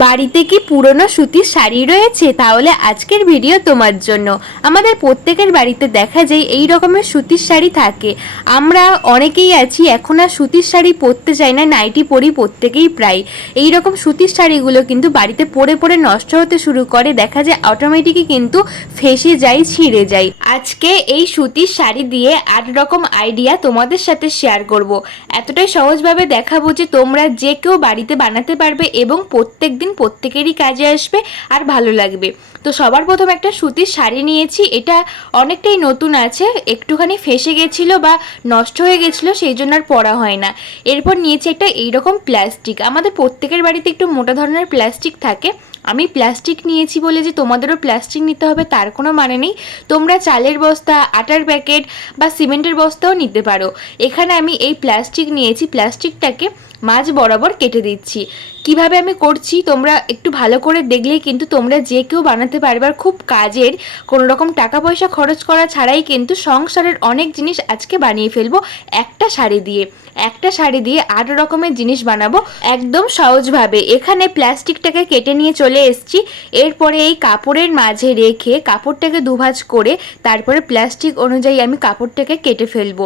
বাড়িতে কি পুরনো সুতির শাড়ি রয়েছে? তাহলে আজকের ভিডিও তোমার জন্য। আমাদের প্রত্যেকের বাড়িতে দেখা যায় এই রকমের সুতির শাড়ি থাকে। আমরা অনেকেই আছি, এখন আর সুতির শাড়ি পরতে চাই না, নাইটি পরি প্রত্যেকেই প্রায়। এই রকম সুতির শাড়িগুলো কিন্তু বাড়িতে পরে পরে নষ্ট হতে শুরু করে, দেখা যায় অটোমেটিকই কিন্তু ফেসে যায়, ছিঁড়ে যায়। আজকে এই সুতির শাড়ি দিয়ে আট রকম আইডিয়া তোমাদের সাথে শেয়ার করব। এতটাই সহজভাবে দেখাবো যে তোমরা যে কেউ বাড়িতে বানাতে পারবে এবং প্রত্যেক দিন প্রত্যেকেরই কাজে আসবে আর ভালো লাগবে। তো সবার প্রথম একটা সুতির শাড়ি নিয়েছি, এটা অনেকটাই নতুন আছে, একটুখানি ফেসে গেছিল বা নষ্ট হয়ে গেছিল, সেই জন্য আর পরা হয় না। এরপর নিয়েছি একটা এইরকম প্লাস্টিক। আমাদের প্রত্যেকের বাড়িতে একটু মোটা ধরনের প্লাস্টিক থাকে আমি প্লাস্টিক নিয়েছি বলে যে তোমাদেরও প্লাস্টিক নিতে হবে, তার কোনো মানে নেই। তোমরা চালের বস্তা, আটার প্যাকেট বা সিমেন্টের বস্তাও নিতে পারো। এখানে আমি এই প্লাস্টিক নিয়েছি, প্লাস্টিকটাকে মাছ বরাবর কেটে দিচ্ছি। কীভাবে আমি করছি তোমরা একটু ভালো করে দেখলেই কিন্তু তোমরা যে কেউ বানাতে পারবে আর খুব কাজের কোনো রকম টাকা পয়সা খরচ করা ছাড়াই কিন্তু সংসারের অনেক জিনিস আজকে বানিয়ে ফেলব একটা শাড়ি দিয়ে। একটা শাড়ি দিয়ে আট রকমের জিনিস বানাবো একদম সহজভাবে। এখানে প্লাস্টিকটাকে কেটে নিয়ে চলে এসেছি। এরপরে এই কাপড়ের মাঝে রেখে কাপড়টাকে দুভাজ করে তারপরে প্লাস্টিক অনুযায়ী আমি কাপড়টাকে কেটে ফেলব।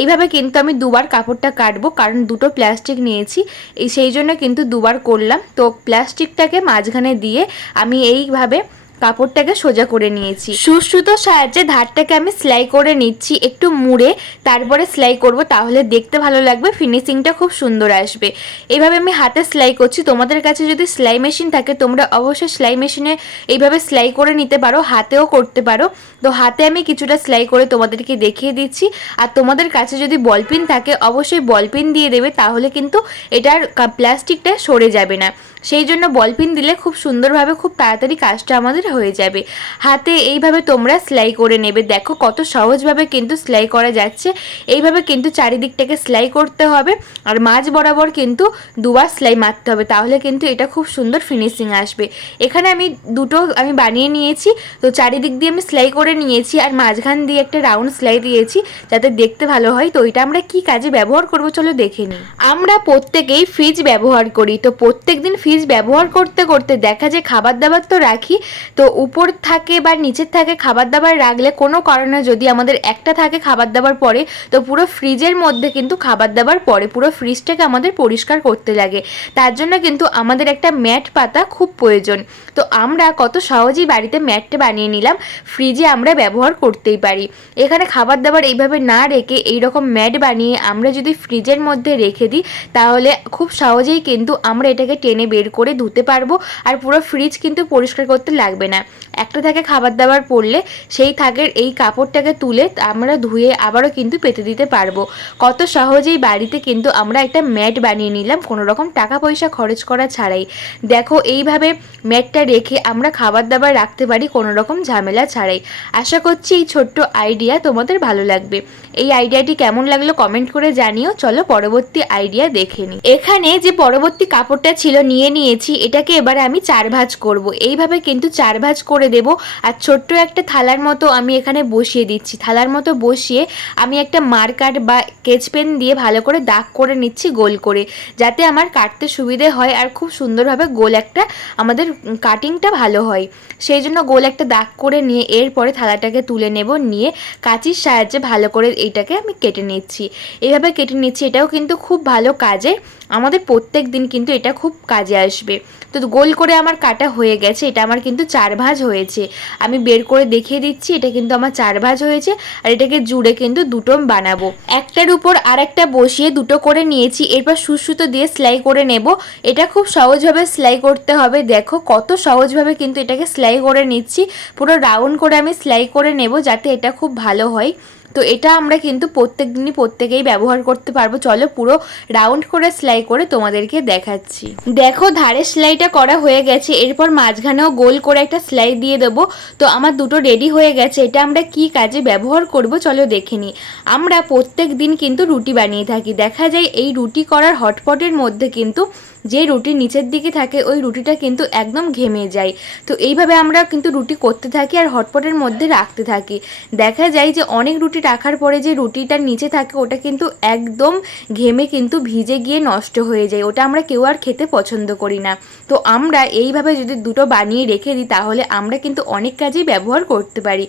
এইভাবে কিন্তু আমি দুবার কাপড়টা কাটবো, কারণ দুটো প্লাস্টিক নিয়েছি। এই সেই জন্য কিন্তু দুবার করলাম। তো প্লাস্টিকটাকে মাঝখানে দিয়ে আমি এইভাবে কাপড়টাকে সোজা করে নিয়েছি। সুশ্রুতোর সাহায্যে ধারটাকে আমি সেলাই করে নিচ্ছি, একটু মুড়ে, তারপরে সেলাই করব, তাহলে দেখতে ভালো লাগবে ফিনিশিংটা খুব সুন্দর আসবে। এইভাবে আমি হাতে সেলাই করছি, তোমাদের কাছে যদি সেলাই মেশিন থাকে, তোমরা অবশ্যই সেলাই মেশিনে এইভাবে সেলাই করে নিতে পারো, হাতেও করতে পারো। তো হাতে আমি কিছুটা সেলাই করে তোমাদেরকে দেখিয়ে দিচ্ছি। আর তোমাদের কাছে যদি বলপিন থাকে, অবশ্যই বলপিন দিয়ে দেবে, তাহলে কিন্তু এটার প্লাস্টিকটা সরে যাবে না। সেই জন্য বলপিন দিলে খুব সুন্দরভাবে, খুব তাড়াতাড়ি কাজটা আমাদের হয়ে যাবে। হাতে এইভাবে তোমরা সেলাই করে নেবে। দেখো কত সহজভাবে কিন্তু সেলাই করা যাচ্ছে। এইভাবে কিন্তু চারিদিকটাকে সেলাই করতে হবে। আর মাঝ বরাবর কিন্তু দুবার সেলাই মারতে হবে। তাহলে কিন্তু এটা খুব সুন্দর ফিনিশিং আসবে। এখানে আমি দুটো আমি বানিয়ে নিয়েছি। তো চারিদিক দিয়ে আমি সেলাই করে নিয়েছি আর মাঝখান দিয়ে একটা রাউন্ড সেলাই দিয়েছি যাতে দেখতে ভালো হয়। তো এটা আমরা কি কাজে ব্যবহার করব চলো দেখে নিই। আমরা প্রত্যেকেই ফ্রিজ ব্যবহার করি। তো প্রত্যেক দিন ফ্রিজ ব্যবহার করতে করতে দেখা যায় খাবার দাবার তো রাখি। তো উপর থাকে বা নিচের থাকে খাবার দাবার রাখলে কোনো কারণে যদি আমাদের একটা থাকে খাবার দাবার পরে, তো পুরো ফ্রিজের মধ্যে কিন্তু খাবার দাবার পরে, পুরো ফ্রিজটাকে আমাদের পরিষ্কার করতে লাগে। তার জন্য কিন্তু আমাদের একটা ম্যাট পাতা খুব প্রয়োজন। তো আমরা কত সহজেই বাড়িতে ম্যাটটা বানিয়ে নিলাম, ফ্রিজে আমরা ব্যবহার করতেই পারি। এখানে খাবার দাবার এইভাবে না রেখে এইরকম ম্যাট বানিয়ে আমরা যদি ফ্রিজের মধ্যে রেখে দিই, তাহলে খুব সহজেই কিন্তু আমরা এটাকে টেনে বের করে ধুতে পারব। আর পুরো ফ্রিজ কিন্তু পরিষ্কার করতে লাগবে না। একটা থাকে খাবার দাবার পড়লে, সেই থাকের এই কাপড়টাকে তুলে আমরা ধুয়ে আবারও কিন্তু পেতে দিতে পারব। কত সহজেই বাড়িতে কিন্তু আমরা একটা ম্যাট বানিয়ে নিলাম কোনো রকম টাকা পয়সা খরচ করা ছাড়াই। দেখো, এইভাবে ম্যাটটা রেখে আমরা খাবার দাবার রাখতে পারি কোনো রকম ঝামেলা ছাড়াই। আশা করছি এই ছোট্ট আইডিয়া তোমাদের ভালো লাগবে। এই আইডিয়াটি কেমন লাগল কমেন্ট করে জানিও। চলো পরবর্তী আইডিয়া দেখে নিই। এখানে যে পরবর্তী কাপড়টা ছিল, নিয়ে নিয়েছি, এটাকে এবার আমি চার ভাঁজ করব। এইভাবে কিন্তু চার ভাঁজ করে দেব। আর ছোট্ট একটা থালার মতো আমি এখানে বসিয়ে দিচ্ছি। থালার মতো বসিয়ে আমি একটা মার্কার বা স্কেচ পেন দিয়ে ভালো করে দাগ করে নিচ্ছি গোল করে, যাতে আমার কাটতে সুবিধে হয় আর খুব সুন্দরভাবে গোল একটা আমাদের কাটিংটা ভালো হয়। সেই জন্য গোল একটা দাগ করে নিয়ে এরপরে থালাটাকে তুলে নেব, নিয়ে কাঁচির সাহায্যে ভালো করে এইটাকে আমি কেটে নিচ্ছি। এইভাবে কেটে নিচ্ছি, এটাও কিন্তু খুব ভালো কাজে। আমাদের প্রত্যেক দিন কিন্তু এটা খুব কাজে আসবে। তো গোল করে আমার কাটা হয়ে গেছে, এটা আমার কিন্তু চার ভাঁজ হয়েছে। আমি বের করে দেখিয়ে দিচ্ছি, এটা কিন্তু আমার চার ভাঁজ হয়েছে আর এটাকে জুড়ে কিন্তু দুটো বানাবো। একটার উপর আর একটা বসিয়ে দুটো করে নিয়েছি, এরপর সুসুতো দিয়ে সেলাই করে নেব। এটা খুব সহজভাবে সেলাই করতে হবে। দেখো কত সহজভাবে কিন্তু এটাকে সেলাই করে নিচ্ছি। পুরো রাউন্ড করে আমি সেলাই করে নেব যাতে এটা খুব ভালো হয়। তো এটা আমরা কিন্তু প্রত্যেক দিনই প্রত্যেকেই ব্যবহার করতে পারব। চলো পুরো রাউন্ড করে সেলাই করে তোমাদেরকে দেখাচ্ছি। দেখো ধারে সেলাইটা করা হয়ে গেছে, এরপর মাঝখানেও গোল করে একটা সেলাই দিয়ে দেবো। তো আমার দুটো রেডি হয়ে গেছে, এটা আমরা কি কাজে ব্যবহার করব চলো দেখে নিই। আমরা প্রত্যেক দিন কিন্তু রুটি বানিয়ে থাকি। দেখা যায় এই রুটি করার হটপটের মধ্যে কিন্তু যে রুটি নিচের দিকে থাকে, ওই রুটিটা কিন্তু একদম ঘেমে যায়। তো এইভাবে আমরা কিন্তু রুটি করতে থাকি আর হটপটের মধ্যে রাখতে থাকি। দেখা যায় যে অনেক রুটি রাখার পরে যে রুটিটা নিচে থাকে, ওটা কিন্তু একদম ঘেমে কিন্তু ভিজে গিয়ে নষ্ট হয়ে যায়। ওটা আমরা কেউ আর খেতে পছন্দ করি না। তো আমরা এইভাবে যদি দুটো বানিয়ে রেখে দিই, তাহলে আমরা কিন্তু অনেক কাজেই ব্যবহার করতে পারি।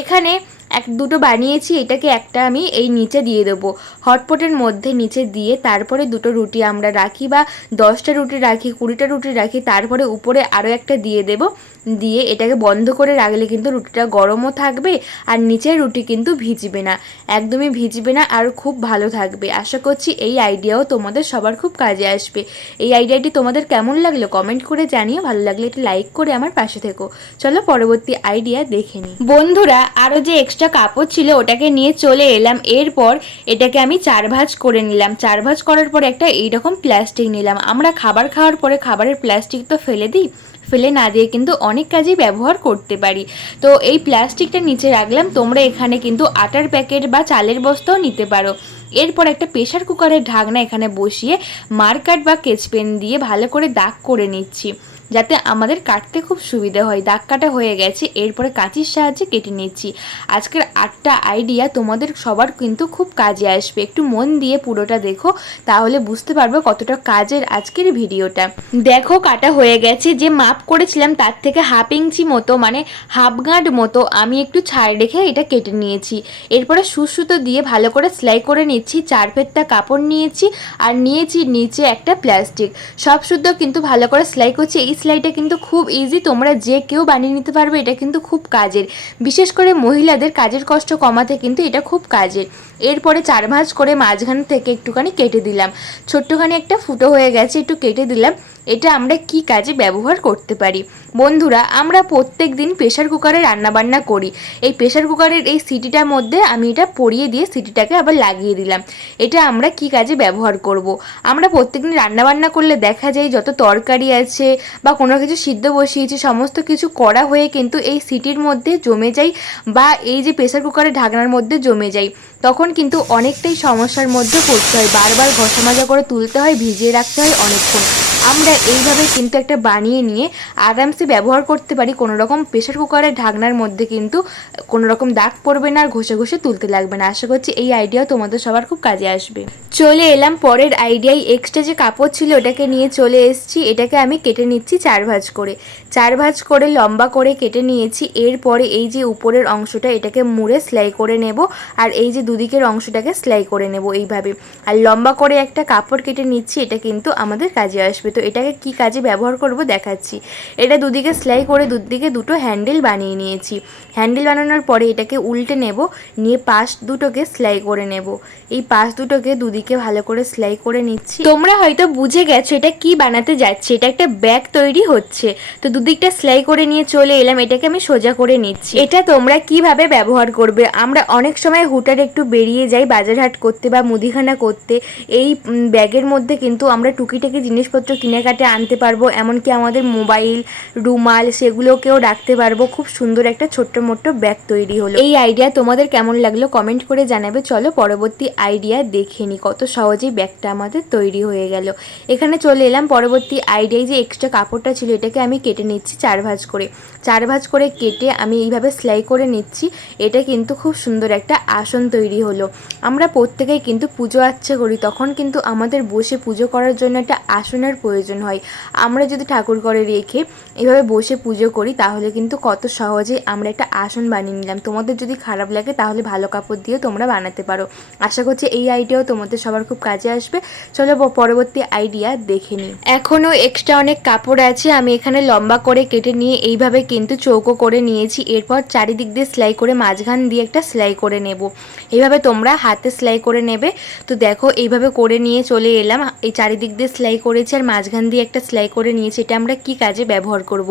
এখানে এক, দুটো বানিয়েছি, এটাকে একটা আমি এই নিচে দিয়ে দেবো। হটপটের মধ্যে নিচে দিয়ে তারপরে দুটো রুটি আমরা রাখি বা দশটা রুটি রাখি, কুড়িটা রুটি রাখি, তারপরে উপরে আরও একটা দিয়ে দেব। দিয়ে এটাকে বন্ধ করে রাখলে কিন্তু রুটিটা গরমও থাকবে আর নিচের রুটি কিন্তু ভিজবে না। একদমই ভিজবে না আর খুব ভালো থাকবে। আশা করছি এই আইডিয়াও তোমাদের সবার খুব কাজে আসবে। এই আইডিয়াটি তোমাদের কেমন লাগল কমেন্ট করে জানিও। ভালো লাগলে একটি লাইক করে আমার পাশে থেকো। চলো পরবর্তী আইডিয়া দেখে নিই। বন্ধুরা আরও যে এক্সট্রা কাপড় ছিল ওটাকে নিয়ে চলে এলাম। এরপর এটাকে আমি চার ভাঁজ করে নিলাম। চার ভাঁজ করার পর একটা এইরকম প্লাস্টিক নিলাম। আমরা খাবার খাওয়ার পরে খাবারের প্লাস্টিক তো ফেলে দিই। ফেলে না দিয়ে কিন্তু অনেক কাজেই ব্যবহার করতে পারি। তো এই প্লাস্টিকটা নিচে রাখলাম, তোমরা এখানে কিন্তু আটার প্যাকেট বা চালের বস্তাও নিতে পারো। এরপর একটা প্রেশার কুকারের ঢাকনা এখানে বসিয়ে মার্কাট বা কেচপেন দিয়ে ভালো করে দাগ করে নিচ্ছি। যাতে আমাদের কাটতে খুব সুবিধা হয়। দাগ কাটা হয়ে গেছে, এরপরে কাঁচির সাহায্যে কেটে নিচ্ছি। আজকের আটটা আইডিয়া তোমাদের সবার কিন্তু খুব কাজে আসবে। একটু মন দিয়ে পুরোটা দেখো, তাহলে বুঝতে পারবে কতটা কাজের আজকের ভিডিওটা দেখো কাটা হয়ে গেছে, যে মাপ করেছিলাম তার থেকে হাফ ইঞ্চি মতো মানে হাফ গাঁট মতো আমি একটু ছাড় রেখে এটা কেটে নিয়েছি। এরপরে সুসুতো দিয়ে ভালো করে সেলাই করে নিচ্ছি, চার ফেরটা কাপড় নিয়েছি, আর নিয়েছি নিচে একটা প্লাস্টিক সব শুদ্ধ কিন্তু ভালো করে সেলাই করছি, এই সেলাইটা কিন্তু খুব ইজি তোমরা যে কেউ বানিয়ে নিতে পারবে, এটা কিন্তু খুব কাজের। বিশেষ করে মহিলাদের কাজের কষ্ট কমাতে কিন্তু এটা খুব কাজের। এরপরে চার ভাঁজ করে মাঝখান থেকে একটুখানি কেটে দিলাম। ছোট্টখানি একটা ফুটো হয়ে গেছে, একটু কেটে দিলাম। এটা আমরা কি কাজে ব্যবহার করতে পারি? বন্ধুরা, আমরা প্রত্যেক দিন প্রেশার কুকারে রান্নাবান্না করি। এই প্রেশার কুকারের এই সিটিটার মধ্যে আমি এটা পরিয়ে দিয়ে সিটিটাকে আবার লাগিয়ে দিলাম। এটা আমরা কি কাজে ব্যবহার করব। আমরা প্রত্যেক প্রত্যেকদিন রান্নাবান্না করলে দেখা যায় যত তরকারি আছে বা কোনো কিছু সিদ্ধ বসিয়েছি, সমস্ত কিছু করা হয়ে কিন্তু এই সিটির মধ্যে জমে যায় বা এই যে প্রেশার কুকারের ঢাকনার মধ্যে জমে যায়। তখন কিন্তু অনেকটাই সমস্যার মধ্যে পড়তে হয়। বারবার ঘষা মাজা করে তুলতে হয়, ভিজিয়ে রাখতে হয় অনেকক্ষণ। আমরা এইভাবে কিন্তু একটা বানিয়ে নিয়ে আরামসে ব্যবহার করতে পারি। কোনো রকম প্রেশার কুকারের ঢাকনার মধ্যে কিন্তু কোনো রকম দাগ পড়বে না আর ঘষে ঘষে তুলতে লাগবে না। আশা করছি এই আইডিয়াও তোমাদের সবার খুব কাজে আসবে। চলে এলাম পরের আইডিয়ায় এক্সট্রা যে কাপড় ছিল ওটাকে নিয়ে চলে এসেছি। এটাকে আমি কেটে নিচ্ছি চার ভাঁজ করে। চার ভাঁজ করে লম্বা করে কেটে নিয়েছি। এরপরে এই যে উপরের অংশটা, এটাকে মুড়ে সেলাই করে নেব। আর এই যে দুদিকের অংশটাকে সেলাই করে নেব এইভাবে। আর লম্বা করে একটা কাপড় কেটে নিচ্ছি। এটা কিন্তু আমাদের কাজে আসবে। তো এটাকে কি কাজে ব্যবহার করব দেখাচ্ছি। এটা দুদিকে সেলাই করে দুদিকে দুটো হ্যান্ডেল বানিয়ে নিয়েছি। হ্যান্ডেল বানানোর পরে এটাকে উল্টে নেব, নিয়ে পাশ দুটোকে সেলাই করে নেব। এই পাশ দুটোকে দুদিকে ভালো করে সেলাই করে নিচ্ছি। তোমরা হয়তো বুঝে গেছো এটা কি বানাতে যাচ্ছে, এটা একটা ব্যাগ তৈরি হচ্ছে। তো দুদিকটা সেলাই করে নিয়ে চলে এলাম, এটাকে আমি সোজা করে নিচ্ছি। এটা তোমরা কীভাবে ব্যবহার করবে? আমরা অনেক সময় হুটার একটু বেরিয়ে যাই বাজার হাট করতে বা মুদিখানা করতে। এই ব্যাগের মধ্যে কিন্তু আমরা টুকিটাকি জিনিসপত্র কিনে কাটে আনতে পারব, এমনকি আমাদের মোবাইল, রুমাল সেগুলোকেও রাখতে পারব। খুব সুন্দর একটা ছোট্ট মোট্ট ব্যাগ তৈরি হলো। এই আইডিয়া তোমাদের কেমন লাগল কমেন্ট করে জানাবে। চলো পরবর্তী আইডিয়া দেখে নি। কত সহজেই ব্যাগটা আমাদের তৈরি হয়ে গেল। এখানে চলে এলাম পরবর্তী আইডিয়ায় যে এক্সট্রা কাপড়টা ছিল এটাকে আমি কেটে নিচ্ছি চার ভাঁজ করে। চার ভাঁজ করে কেটে আমি এইভাবে সেলাই করে নিচ্ছি। এটা কিন্তু খুব সুন্দর একটা আসন তৈরি হলো। আমরা প্রত্যেকেই কিন্তু পুজো আচ্ছা করি, তখন কিন্তু আমাদের বসে পুজো করার জন্য একটা আসনের প্রয়োজন হয়। আমরা যদি ঠাকুর ঘরে রেখে এভাবে বসে পুজো করি, তাহলে কিন্তু কত সহজেই আমরা একটা আসন বানিয়ে নিলাম। তোমাদের যদি খারাপ লাগে তাহলে ভালো কাপড় দিয়েও তোমরা বানাতে পারো। আশা করছি এই আইডিয়াও তোমাদের সবার খুব কাজে আসবে। চলো পরবর্তী আইডিয়া দেখে নিই। এখনও এক্সট্রা অনেক কাপড় আছে, আমি এখানে লম্বা করে কেটে নিয়ে এইভাবে কিন্তু চৌকো করে নিয়েছি। এরপর চারিদিক দিয়ে সেলাই করে মাঝখান দিয়ে একটা সেলাই করে নেব। এইভাবে তোমরা হাতে সেলাই করে নেবে। তো দেখো এইভাবে করে নিয়ে চলে এলাম। এই চারিদিক দিয়ে সেলাই করেছি আর মাঝখান দিয়ে একটা সেলাই করে নিয়েছি। এটা আমরা কি কাজে ব্যবহার করব।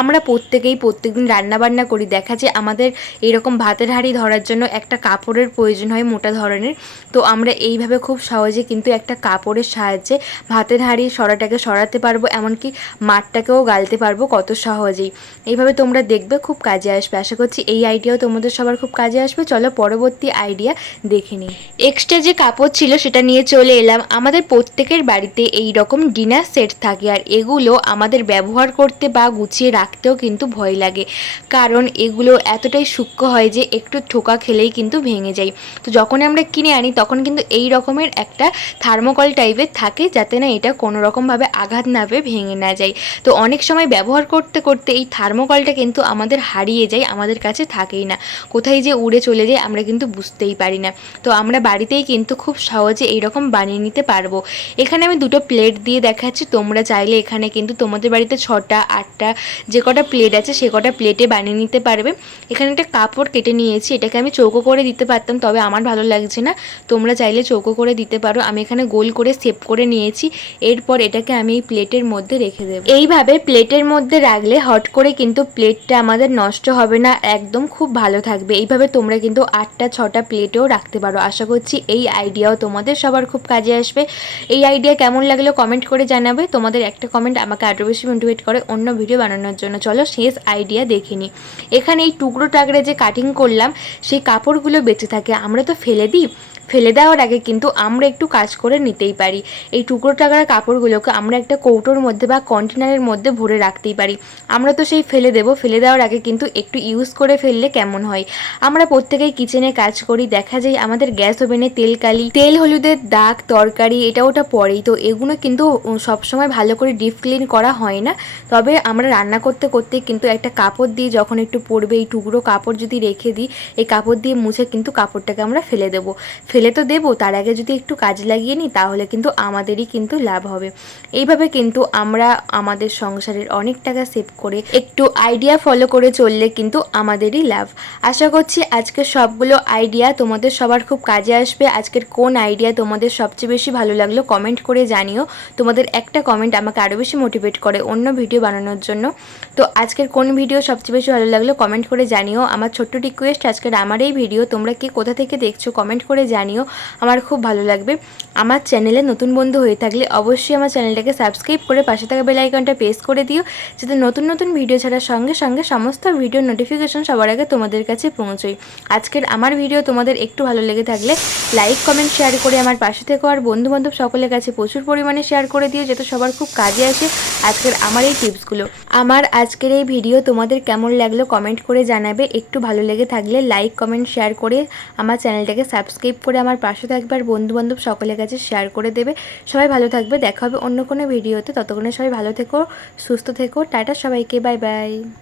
আমরা প্রত্যেকেই প্রত্যেকদিন রান্না বান্না করি। দেখা যায় আমাদের এরকম ভাতের হাঁড়ি ধরার জন্য একটা কাপড়ের প্রয়োজন হয় মোটা ধরনের। তো আমরা এইভাবে খুব সহজে কিন্তু একটা কাপড়ের সাহায্যে ভাতের হাঁড়ি সরাটাকে সরাতে পারব, এমনকি মাঠটাকেও গালতে পারব কত সহজেই। এইভাবে তোমরা দেখবে, খুব কাজে আসবে। আশা করছি এই আইডিয়াও তোমাদের সবার খুব কাজে আসবে। চলো পরবর্তী আইডিয়া দেখে নিই। এক্সট্রা যে কাপড় ছিল সেটা নিয়ে চলে এলাম। আমাদের প্রত্যেকের বাড়িতে এই রকম ডিনার সেট থাকে, আর এগুলো আমাদের ব্যবহার করতে বা গুছিয়ে রাখতেও কিন্তু ভয় লাগে। কারণ এগুলো এতটাই সূক্ষ্ম হয় যে একটু ঠোকা খেলেই কিন্তু ভেঙে যায়। তো যখন আমরা কিনে আনি, তখন কিন্তু এই রকমের একটা থার্মোকল টাইপের থাকে যাতে না এটা কোনো রকমভাবে আঘাত না পেয়ে ভেঙে না যায়। তো অনেক সময় ব্যবহার করতে করতে এই থার্মোকলটা কিন্তু আমাদের হারিয়ে যায়, আমাদের কাছে থাকেই না। কোথায় যে উড়ে চলে যায় আমরা কিন্তু বুঝতেই পারি না। তো আমরা বাড়িতেই কিন্তু খুব সহজে এইরকম বানিয়ে নিতে পারব। এখানে আমি দুটো প্লেট দিয়ে দেখাচ্ছি, তোমরা চাইলে এখানে কিন্তু তোমাদের বাড়িতে ছটা, আটটা যে কটা প্লেট আছে, সে কটা প্লেটে বানিয়ে নিতে পারবে। এখানে একটা কাপড় কেটে নিয়েছি, এটাকে আমি চৌকো করে দিতে পারতাম, তবে আমার ভালো লাগছে না। তোমরা চাইলে চৌকো করে দিতে পারো। আমি এখানে গোল করে সেভ করে নিয়েছি, এরপর এটাকে আমি এই প্লেটের মধ্যে রেখে দেবো। এইভাবে প্লেটের মধ্যে রাখলে হট করে কিন্তু প্লেটটা আমাদের নষ্ট হবে না, একদম খুব ভালো থাকবে। এইভাবে তোমরা কিন্তু আটটা, ছটা প্লেটেও রাখতে পারো। আশা করছি এই আইডিয়াও তোমাদের সবার খুব কাজে আসবে। এই আইডিয়া কেমন লাগল কমেন্ট করে জানাবে। তোমাদের একটা কমেন্ট আমাকে আরও বেশি মোটিভেট করে অন্য ভিডিও বানানোর জন্য। চলো শেষ আইডিয়া দেখে নিই। এখানে এই টুকরো টাকরে যে কাটিং করলাম, সেই কাপড়গুলো বেঁচে থাকে। আমরা তো ফেলে দিই। ফেলে দেওয়ার আগে কিন্তু আমরা একটু কাজ করে নিতেই পারি। এই টুকরো টাকার কাপড়গুলোকে আমরা একটা কৌটোর মধ্যে বা কন্টেনারের মধ্যে ভরে রাখতেই পারি। আমরা তো সেই ফেলে দেবো। ফেলে দেওয়ার আগে কিন্তু একটু ইউজ করে ফেললে কেমন হয়? আমরা প্রত্যেকেই কিচেনে কাজ করি। দেখা যায় আমাদের গ্যাস ওভেনে তেল কালি, তেল, হলুদের দাগ, তরকারি, এটা ওটা পরেই। তো এগুলো কিন্তু সবসময় ভালো করে ডিপ ক্লিন করা হয় না। তবে আমরা রান্না করতে করতে কিন্তু একটা কাপড় দিয়ে যখন একটু পড়বে এই টুকরো কাপড় যদি রেখে দিই, এই কাপড় দিয়ে মুছে কিন্তু কাপড়টাকে আমরা ফেলে দেবো। ফেলে তো দেবো, তার আগে যদি একটু কাজ লাগিয়ে নিই, তাহলে কিন্তু আমাদেরই কিন্তু লাভ হবে। এইভাবে কিন্তু আমরা আমাদের সংসারের অনেক টাকা সেভ করে একটু আইডিয়া ফলো করে চললে কিন্তু আমাদেরই লাভ। আশা করছি আজকের সবগুলো আইডিয়া তোমাদের সবার খুব কাজে আসবে। আজকের কোন আইডিয়া তোমাদের সবচেয়ে বেশি ভালো লাগল কমেন্ট করে জানিও। তোমাদের একটা কমেন্ট আমাকে আরও বেশি মোটিভেট করে অন্য ভিডিও বানানোর জন্য। তো আজকের কোন ভিডিও সবচেয়ে বেশি ভালো লাগল কমেন্ট করে জানিও। আমার ছোট্ট রিকোয়েস্ট আজকের আমার এই ভিডিও তোমরা কে কোথা থেকে দেখছ কমেন্ট করে জানিও। আমার খুব ভালো লাগবে। আমার চ্যানেলে নতুন বন্ধু হয়ে থাকলে অবশ্যই আমার চ্যানেলটাকে সাবস্ক্রাইব করে পাশে থাকা বেল আইকনটা প্রেস করে দিও, যাতে নতুন নতুন ভিডিও ছাড়ার সঙ্গে সঙ্গে সমস্ত ভিডিও নোটিফিকেশন সবার আগে তোমাদের কাছে পৌঁছোই আজকের আমার ভিডিও তোমাদের একটু ভালো লেগে থাকলে লাইক কমেন্ট শেয়ার করে আমার পাশে থেকো। আর বন্ধু বান্ধব সকলের কাছে প্রচুর পরিমাণে শেয়ার করে দিও, যাতে সবার খুব কাজে আসে আজকের আমার এই টিপসগুলো আমার আজকের এই ভিডিও তোমাদের কেমন লাগল কমেন্ট করে জানাবে। একটু ভালো লেগে থাকলে লাইক কমেন্ট শেয়ার করে আমার চ্যানেলটাকে সাবস্ক্রাইব করে আমার পাশে থাকবে আর বন্ধু বান্ধব সকলের কাছে শেয়ার করে দেবে। সবাই ভালো থাকবে। দেখা হবে অন্য কোনো ভিডিওতে ততক্ষণে সবাই ভালো থেকো, সুস্থ থেকো। টাটা সবাইকে। Bye bye